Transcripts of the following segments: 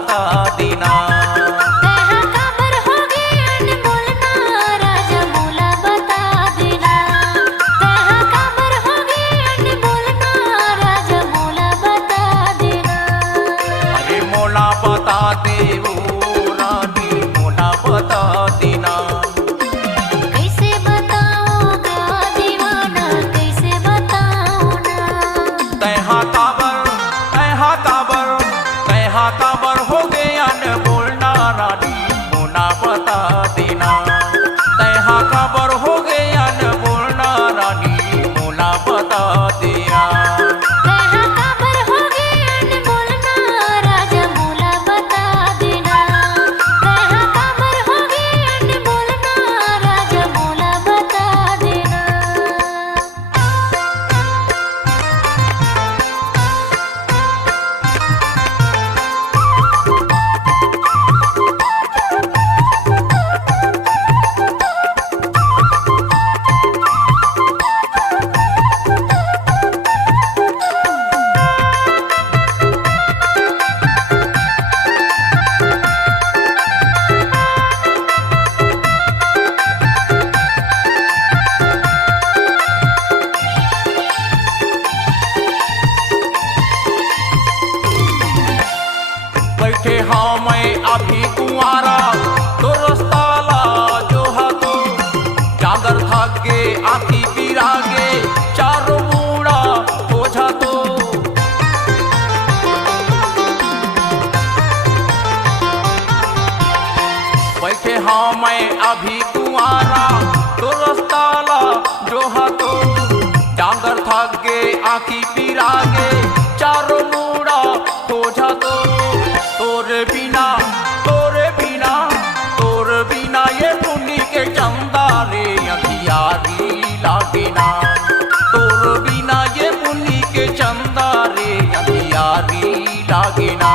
बता देना। बैठे हाँ मैं अभी कुंवारा तो रस्ताला जो है तो चादर धागे आती पिरागे चारों बूढ़ा बोझा तो बैठे हाँ मैं अभी कुंवारा तो रस्ताला जो है तो चादर धागे आती पिरागे चारों बूढ़ा बोझा तो तोरे बिना ये मुनि के चंदा रे अंधियारी लागेना। तोर बिना ये मुनि के चंदा रे अंधियारी लागेना।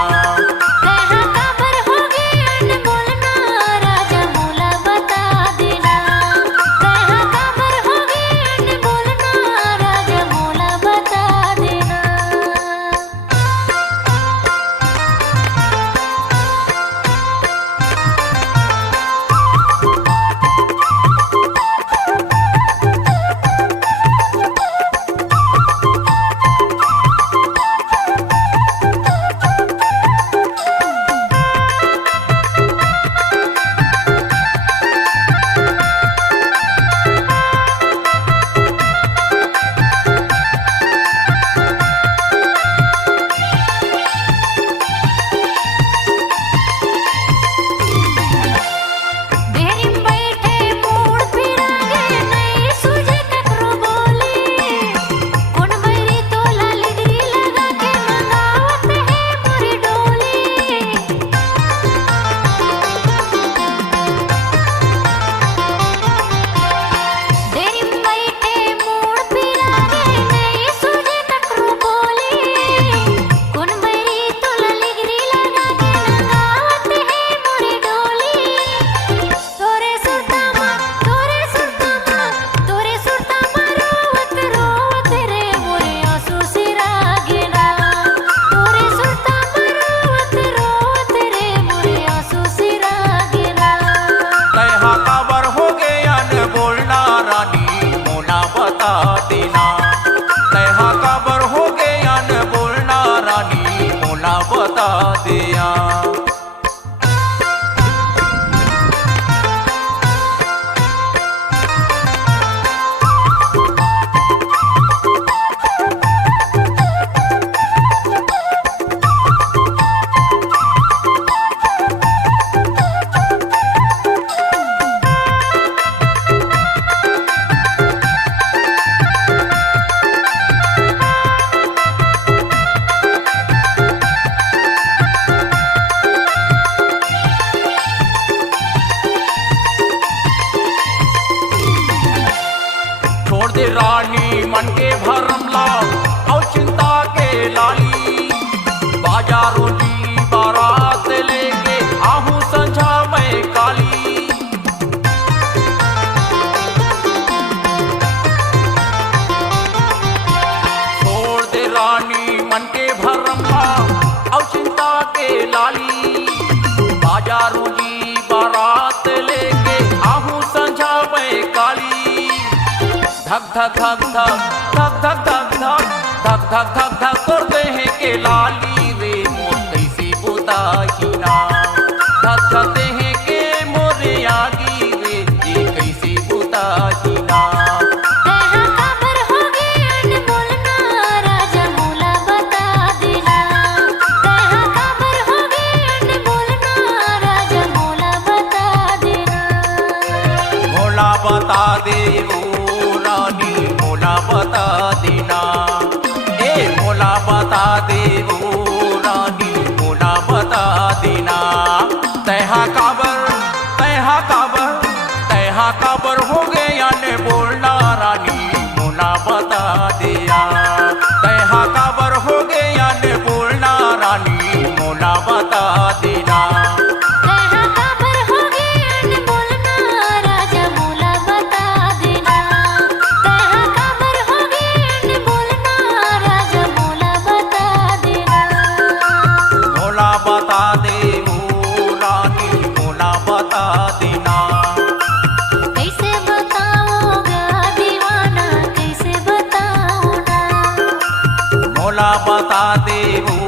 बता दिया धक धक धक धक धक धक धक धक धक धक तोर देहे के लाली रे मोर कैसे बुताहिना धक धक देहे के मोरे आगी रे ये कैसे बुताहिना बता दे ओ रानी मोला बता देना ए मोला बता दे ओ रानी मोला बता देना तैहा काबर हो गया ने बोलना रानी मोला बता दिया तैहा काबर हो गया ने बोलना रानी मोला बता देना बता दे ओ रानी मोला बता देना कैसे बताओगे दीवाना कैसे बताओ ना मोला बता दे ओ